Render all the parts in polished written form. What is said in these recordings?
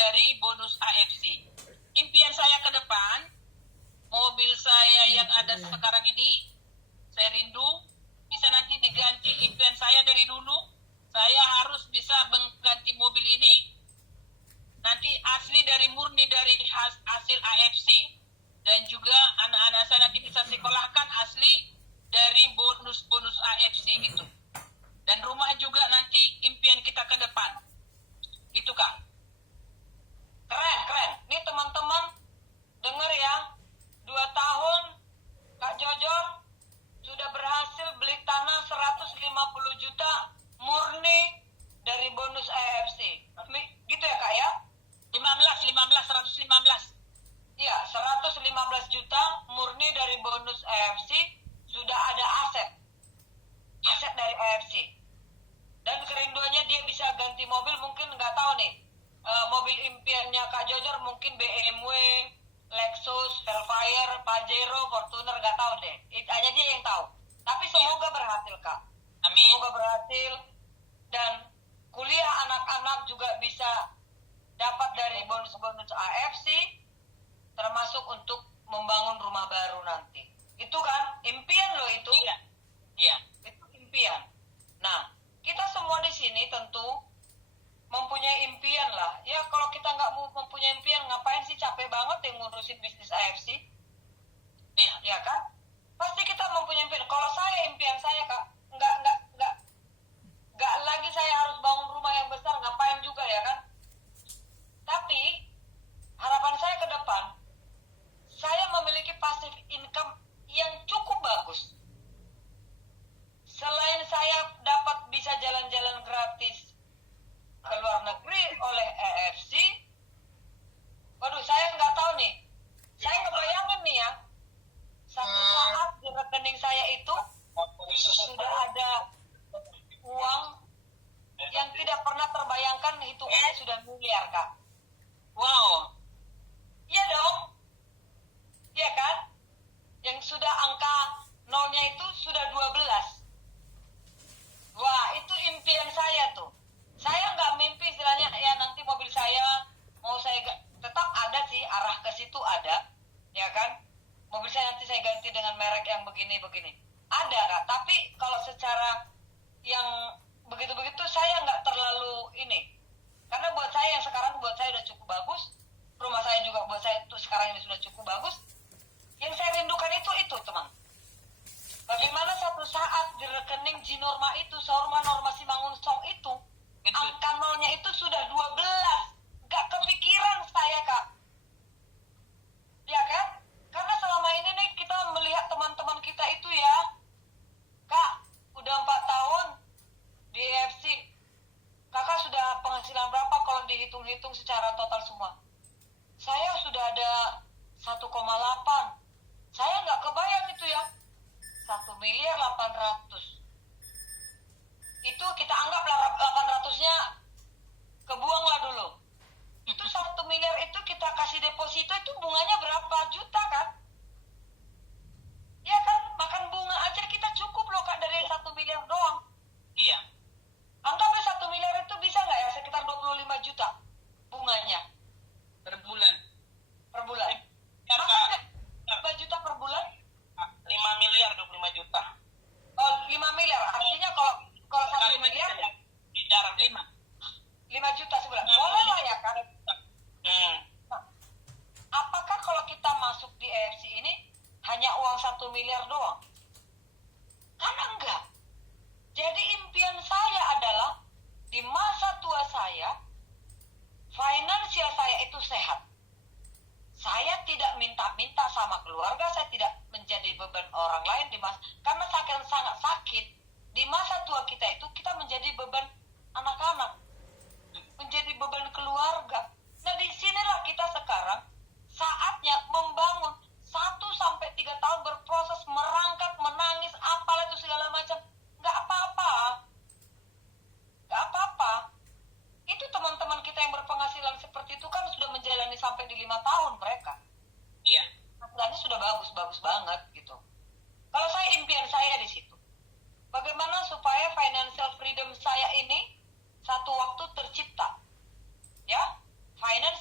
dari bonus AFC. Impian saya ke depan, mobil saya yang ada sekarang ini, saya rindu bisa nanti diganti. Impian saya dari dulu, saya harus bisa mengganti mobil ini nanti asli dari murni dari hasil AFC, dan juga anak-anak saya nanti bisa sekolahkan asli dari bonus AFC gitu. Dan rumah juga nanti impian kita ke depan. Gitu Kak. Keren. Nih teman-teman, dengar ya. 2 tahun Kak Jojor sudah berhasil beli tanah 150 juta murni dari bonus AFC. Gitu ya Kak ya? 115. Iya, 115 juta murni dari bonus AFC, sudah ada aset dari AFC. Dan kerinduannya dia bisa ganti mobil, mungkin nggak tahu nih, mobil impiannya Kak Jojor mungkin BMW, Lexus, Velfire, Pajero, Fortuner, nggak tahu deh. Hanya dia yang tahu. Tapi semoga berhasil Kak. Amin. Semoga berhasil, dan kuliah anak-anak juga bisa dapat dari bonus-bonus AFC, termasuk untuk membangun rumah baru nanti. Itu kan impian loh itu. Iya. Itu impian. Nah, kita semua di sini tentu mempunyai impian lah. Ya kalau kita nggak mempunyai impian, ngapain sih capek banget yang ngurusin bisnis AFC? Iya. Ya kan? Pasti kita mempunyai impian. Kalau saya, impian saya Kak, nggak lagi saya harus bangun rumah yang besar, ngapain juga ya kan? Tapi harapan saya ke depan, saya memiliki passive income yang cukup bagus. Selain saya dapat bisa jalan-jalan gratis ke luar negeri oleh AFC, waduh saya nggak tahu nih. Saya ngebayangin nih ya, satu saat di rekening saya itu sudah ada uang yang tidak pernah terbayangkan, hitungannya sudah miliar Kak. Wow. Iya dong. Iya kan? Yang sudah angka nolnya itu sudah 12. Wah, itu impian saya tuh. Saya nggak mimpi istilahnya, ya nanti mobil saya mau saya tetap ada sih, arah ke situ ada. Ya kan? Mobil saya nanti saya ganti dengan merek yang begini-begini. Ada Kak, tapi kalau secara yang begitu-begitu saya nggak terlalu ini. Karena buat saya yang sekarang buat saya udah cukup bagus. Rumah saya juga buat saya itu sekarang ini sudah cukup bagus. Yang saya rindukan itu teman. Bagaimana satu saat di rekening Jinorma itu, Norma Simangun Song itu, angka nolnya itu sudah 12. Gak kepikiran saya Kak. Ya kan? Karena selama ini nih kita melihat teman-teman kita itu ya, Kak, udah 4 tahun di AFC. Kakak sudah penghasilan berapa kalau dihitung-hitung secara total semua? Saya sudah ada 1,8. Saya nggak kebayang itu ya. 1.800.000. Itu kita anggap 800-nya kebuang lah dulu. Itu 1 miliar itu kita kasih deposito, itu bunganya berapa juta kan? Ya kan? Makan bunga aja kita cukup loh Kak dari 1 miliar doang. Iya. Anggapnya 1 miliar itu bisa nggak ya, sekitar 25 juta bunganya Per bulan. Maka 5 juta per bulan? 5 miliar 25 juta. Oh, 5 miliar. Artinya kalau 1 miliar ya Jarang 5 juta sebulan. Boleh lah ya kan? Nah, apakah kalau kita masuk di AFC ini hanya uang 1 miliar doang? Karena enggak. Jadi impian saya adalah di masa tua saya, finansial saya itu sehat. Saya tidak minta-minta sama keluarga, saya tidak menjadi beban orang lain karena sangat sakit. Di masa tua kita itu kita menjadi beban anak-anak, menjadi beban keluarga. Nah, disinilah kita sekarang saatnya membangun 1-3 tahun berproses, merangkak, menangis, apalah itu segala macam. Nggak apa-apa. Itu teman-teman kita yang berpenghasilan seperti itu kan sudah menjalani sampai di 5 tahun mereka. Iya. Penghasilannya sudah bagus banget gitu. Kalau saya, impian saya di situ. Bagaimana supaya financial freedom saya ini satu waktu tercipta. Ya, financial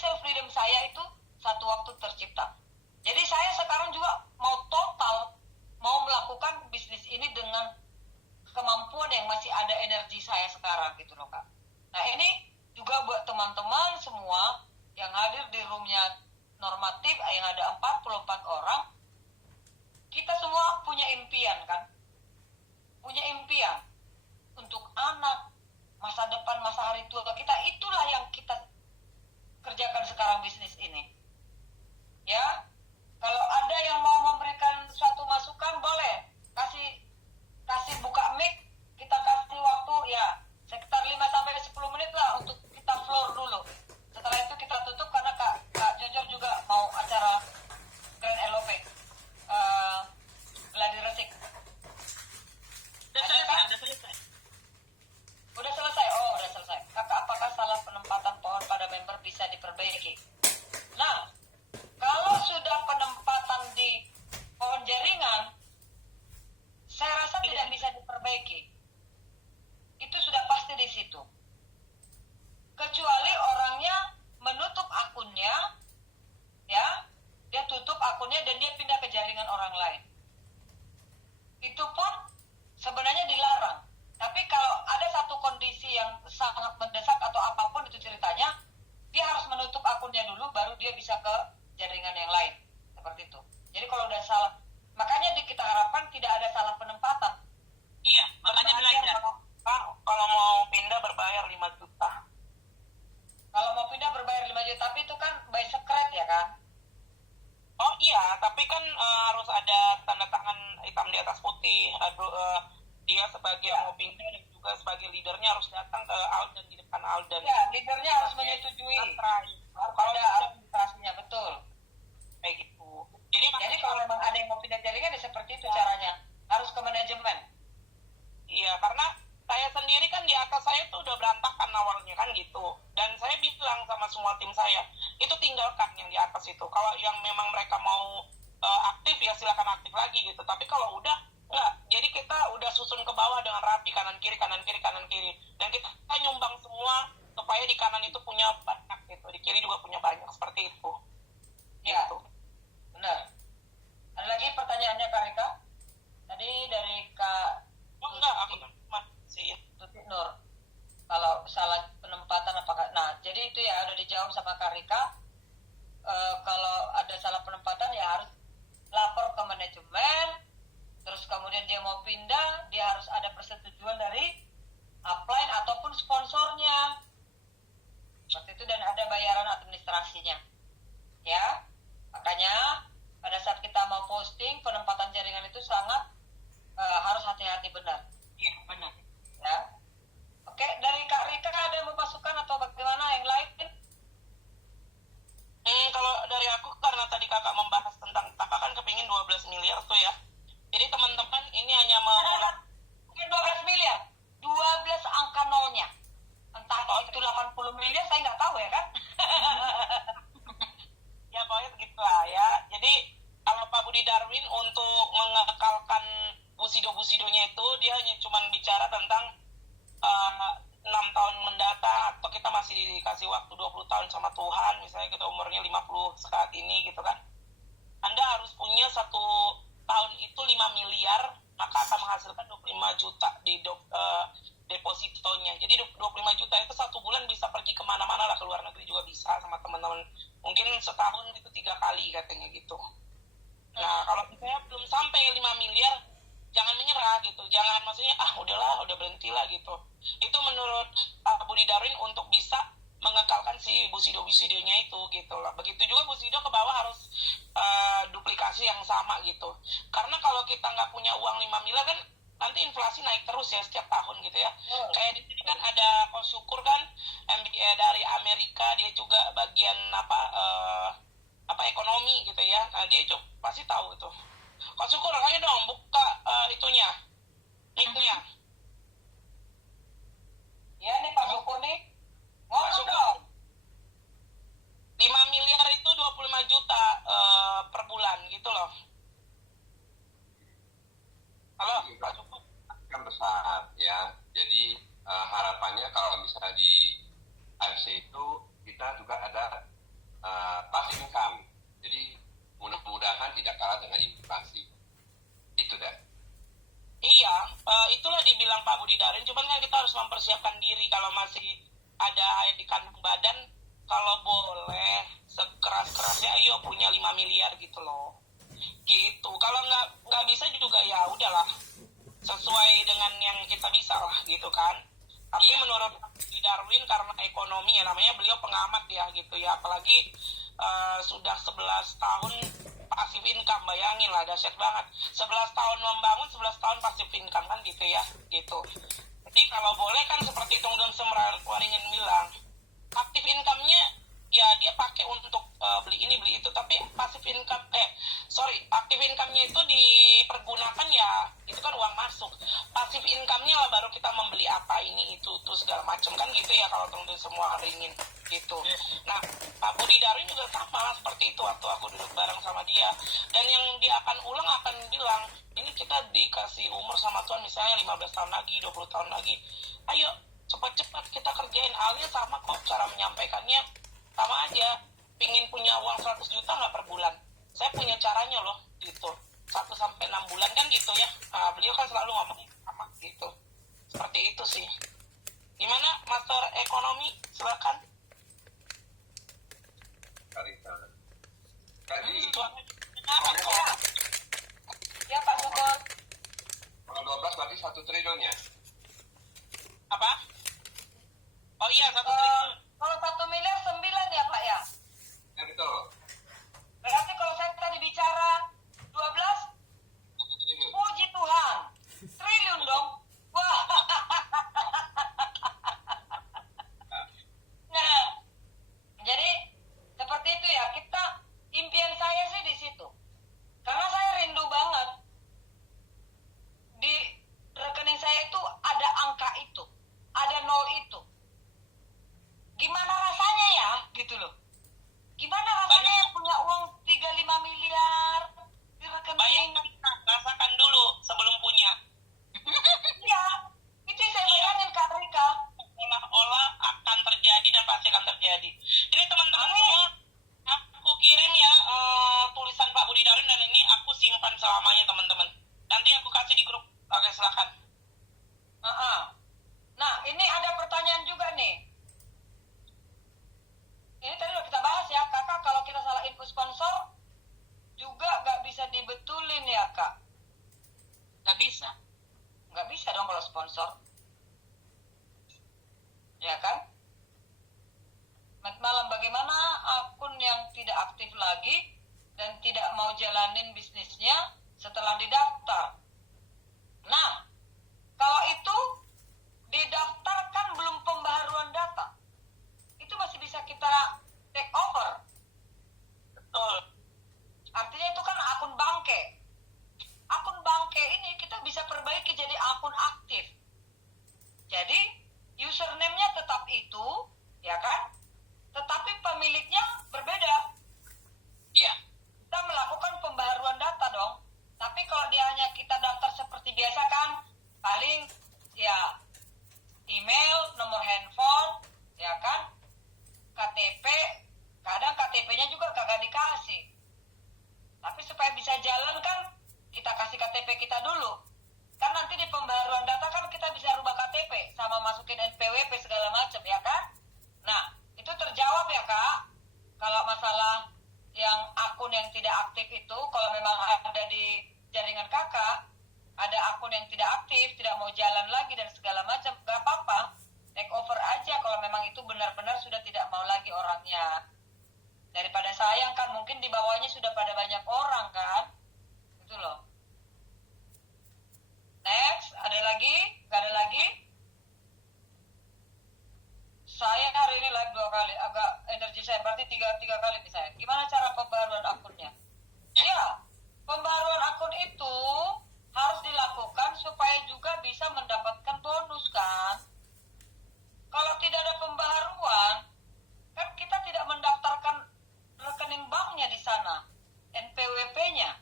teman-teman semua yang hadir di roomnya normatif yang ada 44 orang, kita semua punya impian kan? Punya impian untuk anak, masa depan, masa hari tua kita. Itulah yang kita kerjakan sekarang bisnis ini. Ya, kalau ada yang mau memberikan suatu masukan boleh kasih buka mic, kita kasih waktu ya sekitar 5 sampai 10 menit lah untuk kita floor dulu. Setelah itu kita tutup karena Kak Jojor juga mau acara Grand LOP Gladi Resik. Udah selesai. Udah selesai? Oh, udah selesai. Kakak, apakah salah penempatan pohon pada member bisa diperbaiki? Nah, kalau sudah penempatan di pohon jaringan, saya rasa tidak bisa diperbaiki. Itu sudah pasti di situ. Kecuali orangnya menutup akunnya, ya, dia tutup akunnya dan dia pindah ke jaringan orang lain. Itu pun sebenarnya dilarang. Tapi kalau ada satu kondisi yang sangat mendesak atau apapun itu ceritanya, dia harus menutup akunnya dulu, baru dia bisa ke jaringan yang lain. Seperti itu. Jadi kalau udah salah, makanya kita harapkan tidak ada salah penempatan. Iya, makanya belajar. Kalau mau pindah berbayar 5 juta. Kalau mau pindah berbayar 5 juta, tapi itu kan by secret ya kan? Oh iya, tapi kan harus ada tanda tangan hitam di atas putih. Dia sebagai yang mau pindah dan juga sebagai leadernya harus datang ke Alden, di depan Alden. Ya, leadernya harus menyetujui. Harus ada administrasinya, betul. Kayak gitu. Jadi kalau memang ada yang mau pindah jaringan, ya seperti itu caranya. Harus ke manajemen. Iya, karena saya sendiri kan di atas saya tuh udah berantakan awalnya kan gitu. Dan saya bilang sama semua tim saya, itu tinggalkan yang di atas itu. Kalau yang memang mereka mau aktif ya silakan aktif lagi gitu. Tapi kalau udah enggak, jadi kita udah susun ke bawah dengan rapi, kanan kiri. Dan kita nyumbang semua supaya di kanan itu punya banyak gitu, di kiri juga punya banyak, seperti itu. Ya, Gitu. benar. Ada lagi pertanyaannya Kak Rika? Tadi dari Kak Oh enggak, aku cuma sih. Tuti Nur. Kalau salah penempatan apakah? Nah, jadi itu ya udah dijawab sama Kak Rika. Kalau ada salah penempatan ya harus lapor ke manajemen. Terus kemudian dia mau pindah, dia harus ada persetujuan dari upline ataupun sponsornya. Seperti itu, dan ada bayaran administrasinya. Ya, makanya pada saat kita mau posting penempatan jaringan itu sangat harus hati-hati benar. Iya, benar. Ya. Oke, dari Kak Rika ada yang mau masukan atau bagaimana yang lain? Kalau dari aku, karena tadi kakak membahas tentang, kakak kan kepingin 12 miliar tuh ya. Jadi teman-teman ini hanya mengulang. Bukan 12 miliar, 12 angka nolnya. Entah itu 80 miliar, saya nggak tahu ya kan? Ya pokoknya begitulah ya. Jadi kalau Pak Budi Darwin untuk mengekalkan busido-busidonya itu, dia hanya cuma bicara tentang 6 tahun mendatang, atau kita masih dikasih waktu 20 tahun sama Tuhan, misalnya kita umurnya 50 saat ini gitu kan. Anda harus punya satu tahun itu 5 miliar, maka akan menghasilkan 25 juta di depositonya. Jadi 25 juta itu satu bulan bisa pergi kemana-mana lah, ke luar negeri juga bisa sama teman-teman. Mungkin setahun itu 3 kali katanya gitu. Nah, kalau misalnya belum sampai 5 miliar, jangan menyerah gitu. Jangan maksudnya, udahlah, udah berhentilah gitu. Itu menurut Budi Darwin untuk bisa mengekalkan si busido-busidonya itu gitu loh. Begitu juga busido ke bawah harus duplikasi yang sama gitu. Karena kalau kita nggak punya uang 5 miliar kan nanti inflasi naik terus ya setiap tahun gitu ya. Kayak di sini kan ada Kosyukur kan, MBA dari Amerika, dia juga bagian ekonomi gitu ya. Nah, dia juga pasti tahu itu. Kosyukur, ayo dong buka itunya, mic-nya. Ya nih Pak Sukur nih, ngomong dong. 5 miliar itu 25 juta per bulan gitu loh. Halo, Pak Sukur. Kan besar ya. Jadi harapannya kalau misalnya di AFC itu kita juga ada passive income. Jadi mudah-mudahan tidak kalah dengan inflasi. Itu dah. Iya, itulah dibilang Pak Budi Darwin. Cuman kan kita harus mempersiapkan diri kalau masih ada di kandung badan, kalau boleh sekeras-kerasnya ayo punya 5 miliar gitu loh. Gitu. Kalau nggak bisa juga ya udahlah, sesuai dengan yang kita bisa lah gitu kan. Tapi menurut di Darwin karena ekonomi ya, namanya beliau pengamat ya gitu ya, apalagi sudah 11 tahun pasif income, bayangin lah, dahsyat banget. 11 tahun membangun, 11 tahun pasif income kan gitu ya gitu. Jadi kalau boleh kan seperti Tung Dun Waringin bilang, aktif income-nya ya dia pakai untuk beli ini beli itu, tapi pasif income aktif income-nya itu dipergunakan ya itu kan uang masuk. Pasif income-nya lah baru kita membeli apa ini itu segala macam kan gitu ya kalau Tung Dun Waringin gitu. Nah, Pak Budi Darwin juga sama seperti itu waktu aku duduk bareng sama dia. Dan yang dia akan ulang akan bilang, ini kita dikasih umur sama Tuhan misalnya 15 tahun lagi, 20 tahun lagi. Ayo cepat-cepat kita kerjain. Halnya sama kok, cara menyampaikannya sama aja. Pingin punya uang 100 juta nggak per bulan? Saya punya caranya loh gitu. 1 sampai 6 bulan kan gitu ya. Nah, beliau kan selalu ngomong sama gitu. Seperti itu sih. Gimana Master Ekonomi? Silakan. Tadi Ya Pak Syukur. kalau 12 berarti 1 triliun ya? Apa? Oh iya, 1 triliun. Kalau 1 miliar 9 ya Pak ya. Ya betul. Berarti kalau saya tadi bicara 12, 1 triliun. puji Tuhan, triliun dong. Wah. Nah, jadi seperti itu ya. Impian saya sih di situ. Karena saya rindu banget di rekening saya itu ada angka itu, ada 0 itu. Gimana rasanya ya, gitu loh. Gimana rasanya punya uang 35 miliar di rekening? Bayangkan, rasakan dulu sebelum punya. Iya, itu yang saya bayangin Kak Rika. Olah-olah akan terjadi dan pasti akan terjadi. Ini teman-teman semua, aku kirim ya tulisan Pak Budi Darwin dan ini aku simpan selamanya teman-teman. Nanti aku kasih di grup. Oke, silakan. Nah, ini ada pertanyaan juga nih. Ini tadi udah kita bahas ya, Kakak, kalau kita salah info sponsor juga nggak bisa dibetulin ya, Kak? Nggak bisa. Nggak bisa dong kalau sponsor. Ya kan? Malam bagaimana akun yang tidak aktif lagi dan tidak mau jalanin bisnisnya setelah didaftar. Nah, kalau itu didaftarkan belum pembaharuan data, itu masih bisa kita take over. Betul. Artinya itu kan akun bangke. Akun bangke ini kita bisa perbaiki jadi akun aktif. Jadi username-nya tetap itu, ya kan? Tetapi pemiliknya berbeda. Iya. Kita melakukan pembaharuan data dong. Tapi kalau dia hanya kita daftar seperti biasa kan, paling ya email, nomor handphone, ya kan, KTP, kadang KTP-nya juga kagak dikasih. Tapi supaya bisa jalan kan, kita kasih KTP kita dulu. Kan nanti di pembaharuan data kan kita bisa rubah KTP, sama masukin NPWP segala macam, ya kan? Nah, itu terjawab ya Kak. Kalau masalah yang akun yang tidak aktif itu, kalau memang ada di jaringan Kakak, ada akun yang tidak aktif, tidak mau jalan lagi dan segala macam, gak apa-apa, take over aja kalau memang itu benar-benar sudah tidak mau lagi orangnya. Daripada sayang kan, mungkin di bawahnya sudah pada banyak orang kan, gitu loh. Next, ada lagi? Gak ada lagi? Saya hari ini live 2 kali, agak energi saya berarti 3 kali nih saya. Gimana cara pembaruan akunnya? Ya, pembaruan akun itu harus dilakukan supaya juga bisa mendapatkan bonus kan. Kalau tidak ada pembaharuan, kan kita tidak mendaftarkan rekening banknya di sana, NPWP-nya.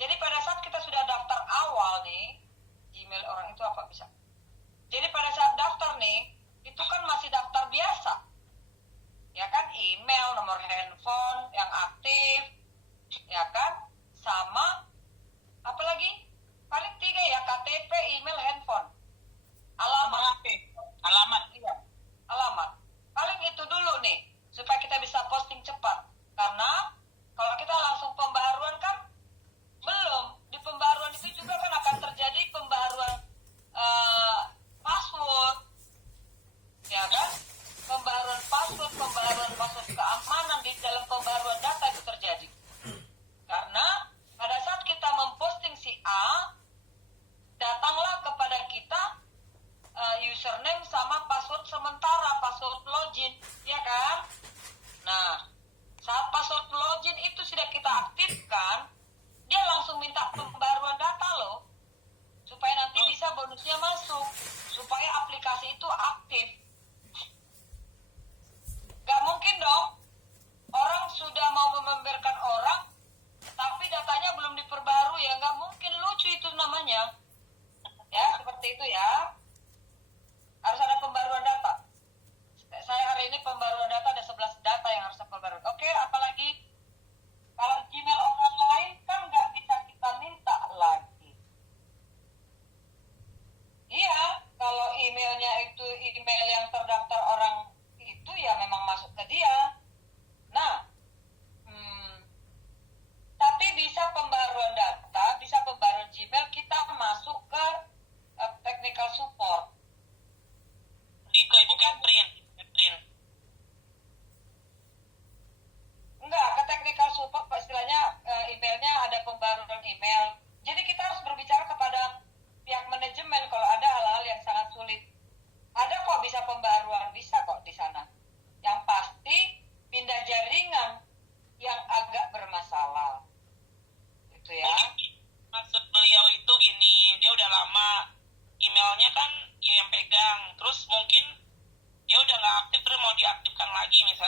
Jadi pada saat kita sudah daftar awal nih, email orang itu apa bisa? Jadi pada saat daftar nih, itu kan masih daftar biasa, ya kan, email, nomor handphone yang aktif, ya kan, sama apa lagi, paling 3 ya, KTP, email, handphone, alamat, Alamat. iya,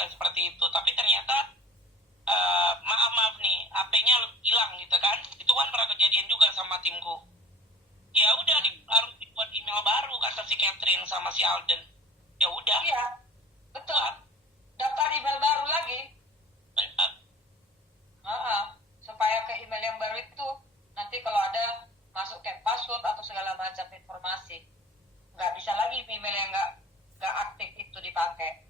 bilang seperti itu, tapi ternyata maaf nih, HP-nya hilang gitu kan. Itu kan pernah kejadian juga sama timku. Ya udah, harus dibuat email baru kata si Catherine sama si Alden. Ya udah. Iya, betul. Daftar email baru lagi. Supaya ke email yang baru itu nanti kalau ada masuk ke password atau segala macam informasi, nggak bisa lagi email yang nggak aktif itu dipakai.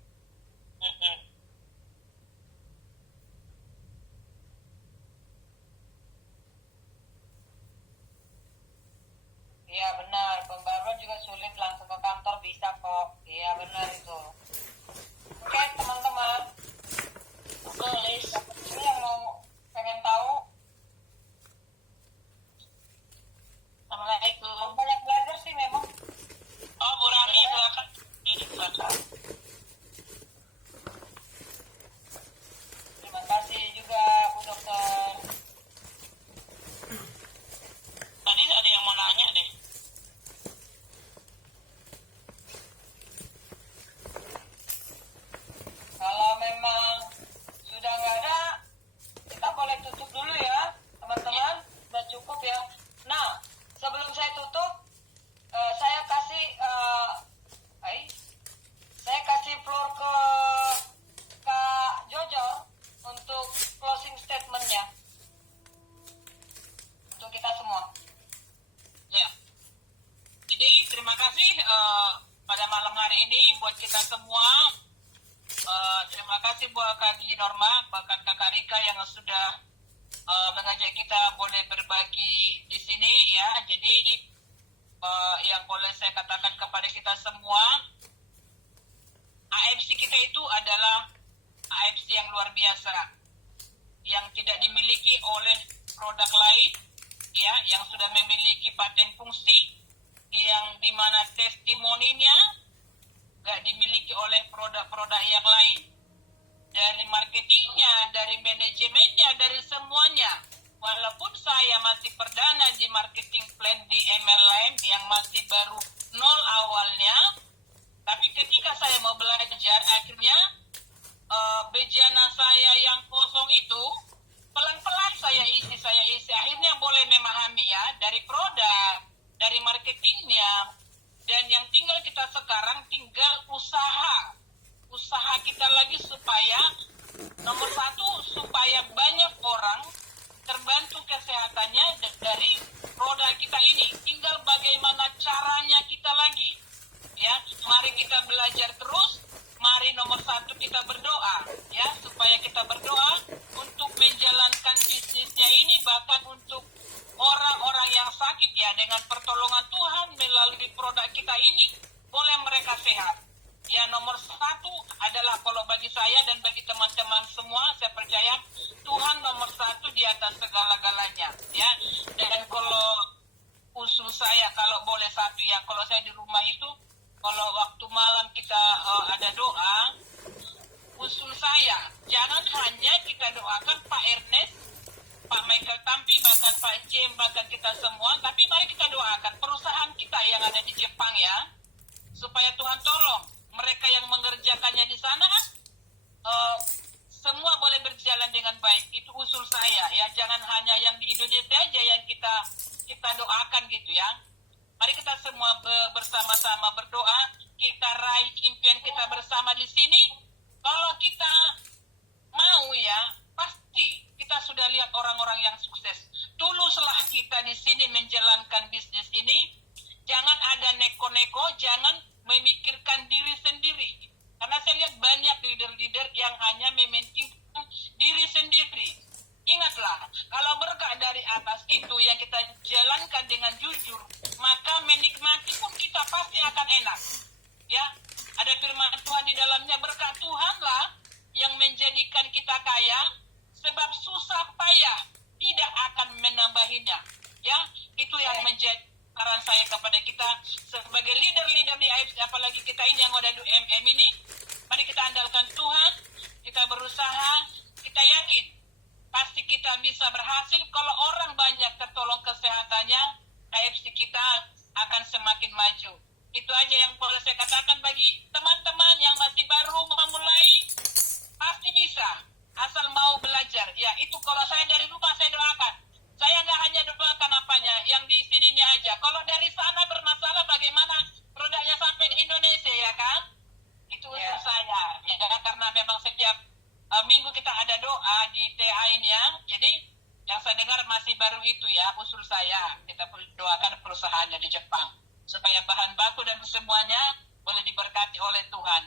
Iya benar, pembaruan juga sulit, langsung ke kantor bisa kok. Iya benar itu. Oke teman-teman, tulis ini yang mau pengen tahu. Assalamualaikum. Banyak belajar sih memang. Oh, Bu Rami, silakan. Silakan. Terima kasih juga Bu Dokter. Tadi ada yang mau nanya deh. Kalau memang sudah nggak ada, kita boleh tutup dulu ya, teman-teman. Sudah cukup ya. Nah, sebelum saya tutup, saya kasih floor ke Kak Jojo untuk closing statement-nya untuk kita semua. Ya. Jadi terima kasih pada malam hari ini buat kita semua. Terima kasih buat Kak Norma, bahkan Kak Rika yang sudah mengajak kita boleh berbagi di sini ya. Jadi yang boleh saya katakan kepada kita semua, AFC kita itu adalah AFC yang luar biasa, yang tidak dimiliki oleh produk lain, ya, yang sudah memiliki paten fungsi, yang dimana testimoninya nggak dimiliki oleh produk-produk yang lain. Dari marketingnya, dari manajemennya, dari semuanya. Walaupun saya masih perdana di marketing plan di MLM yang masih baru nol awalnya, tapi ketika saya mau belajar, akhirnya bejana saya yang kosong itu pelan-pelan saya isi, akhirnya boleh memahami ya, dari produk, dari marketingnya, dan yang tinggal kita sekarang tinggal usaha kita lagi supaya nomor satu, supaya banyak orang terbantu kesehatannya dari produk kita ini. Tinggal bagaimana caranya kita lagi ya, mari kita belajar terus. Mari nomor satu kita berdoa ya, supaya kita berdoa untuk menjalankan bisnisnya ini, bahkan untuk orang-orang yang sakit ya, dengan pertolongan Tuhan melalui produk kita ini boleh mereka sehat ya. Nomor satu adalah kalau bagi saya dan bagi teman-teman semua, saya percaya Tuhan nomor satu di atas segala-galanya ya. Dan kalau usul saya, kalau boleh satu ya, kalau saya di rumah itu, kalau waktu malam kita ada doa, usul saya, jangan hanya kita doakan Pak Ernest, Pak Michael Tampi, bahkan Pak Jem, bahkan kita semua, tapi mari kita doakan perusahaan kita yang ada di Jepang ya, supaya Tuhan tolong mereka yang mengerjakannya di sana, semua boleh berjalan dengan baik. Itu usul saya ya, jangan hanya yang di Indonesia aja yang kita doakan gitu ya. Mari kita semua bersama-sama berdoa, kita raih impian kita bersama di sini. Kalau kita mau ya, pasti kita sudah lihat orang-orang yang sukses. Tuluslah kita di sini menjalankan bisnis ini. Jangan ada neko-neko, jangan memikirkan diri sendiri. Karena saya lihat banyak leader-leader yang hanya mementingkan diri sendiri. Ingatlah, kalau berkah dari atas itu yang kita jalankan dengan jujur, maka menikmati pun kita pasti akan enak. Ya, ada firman Tuhan di dalamnya, berkat Tuhanlah yang menjadikan kita kaya, sebab susah payah tidak akan menambahinya. Ya, itu yang menjadi saran saya kepada kita sebagai leader-leader di AFC, apalagi kita ini yang ada di UMM ini. Mari kita andalkan Tuhan, kita berusaha, kita yakin pasti kita bisa berhasil. Kalau orang banyak tertolong kesehatannya, AFC kita akan semakin maju. Itu aja yang boleh saya katakan bagi teman-teman yang masih baru memulai. minggu kita ada doa di TA ini ya. Jadi yang saya dengar masih baru itu ya usul saya. Kita doakan perusahaannya di Jepang supaya bahan baku dan semuanya boleh diberkati oleh Tuhan.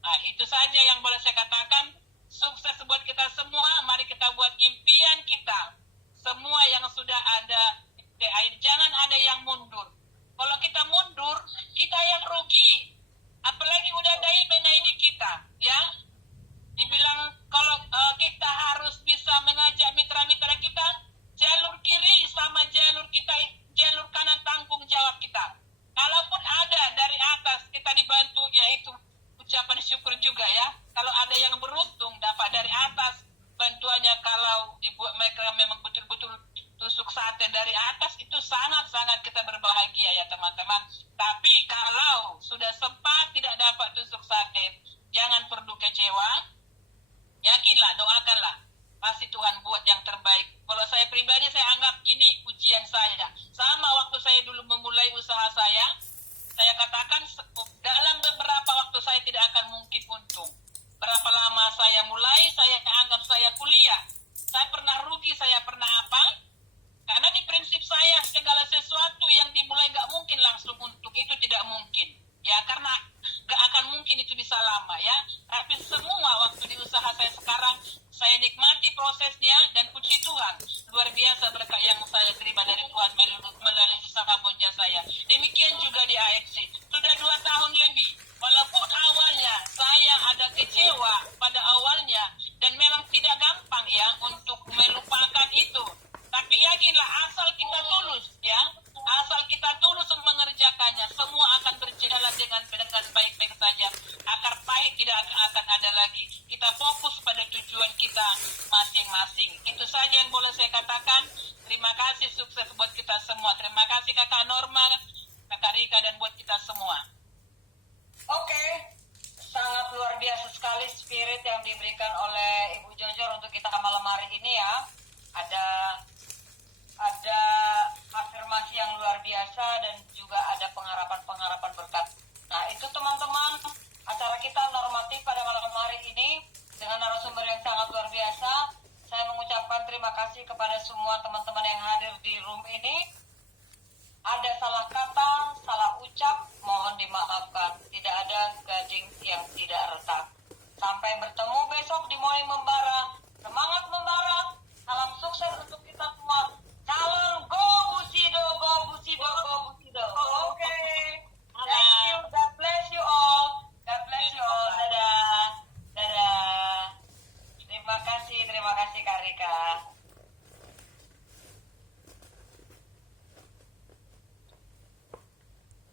Nah, itu saja yang boleh saya katakan. Sukses buat kita semua. Mari kita buat impian kita. Semua yang sudah ada di TA ini, jangan ada yang mundur. Kalau kita mundur, kita yang rugi. Apalagi udah ada ini kita, ya. Dibilang kalau kita harus bisa mengajak mitra-mitra kita, jalur kiri sama jalur kita, jalur kanan tanggung jawab kita. Kalaupun ada dari atas kita dibantu, yaitu ucapan syukur juga ya. Kalau ada yang beruntung dapat dari atas bantuannya, kalau dibuat mereka memang betul-betul tusuk sate dari atas, itu sangat-sangat kita berbahagia ya teman-teman. Tapi kalau sudah sempat tidak dapat tusuk sate, jangan perlu kecewa. Yakinlah, doakanlah. Pasti Tuhan buat yang terbaik. Kalau saya pribadi, saya anggap ini ujian saya. Sama waktu saya dulu memulai usaha saya katakan dalam beberapa waktu saya tidak akan mungkin untung. Berapa lama saya mulai, saya anggap saya kuliah. Saya pernah rugi, saya pernah apa? Karena di prinsip saya, segala sesuatu yang dimulai gak mungkin langsung untung. Itu tidak mungkin. Ya, karena gak akan mungkin itu bisa lama ya. Tapi semua waktu di usaha saya sekarang, saya nikmati prosesnya dan puji Tuhan. Luar biasa berkat yang saya terima dari Tuhan melalui usaha bonja saya. Demikian juga di AXC. Sudah 2 tahun lebih. Walaupun awalnya saya ada kecewa pada awalnya. Dan memang tidak gampang ya untuk melupakan itu. Tapi yakinlah asal kita tulus ya. Asal kita tulus mengerjakannya, semua akan berjalan dengan baik-baik saja. Akar pahit tidak akan ada lagi. Kita fokus pada tujuan kita masing-masing. Itu saja yang boleh saya katakan. Terima kasih, sukses buat kita semua. Terima kasih Kakak Norma, Kakak Rika, dan buat kita semua. Oke, sangat luar biasa sekali spirit yang diberikan oleh Ibu Jojor untuk kita malam hari ini ya. Ada afirmasi yang luar biasa dan juga ada pengharapan berkat. Nah, itu teman-teman, acara kita normatif pada malam hari ini dengan narasumber yang sangat luar biasa. Saya mengucapkan terima kasih kepada semua teman-teman yang hadir di room ini. Ada salah kata, salah ucap,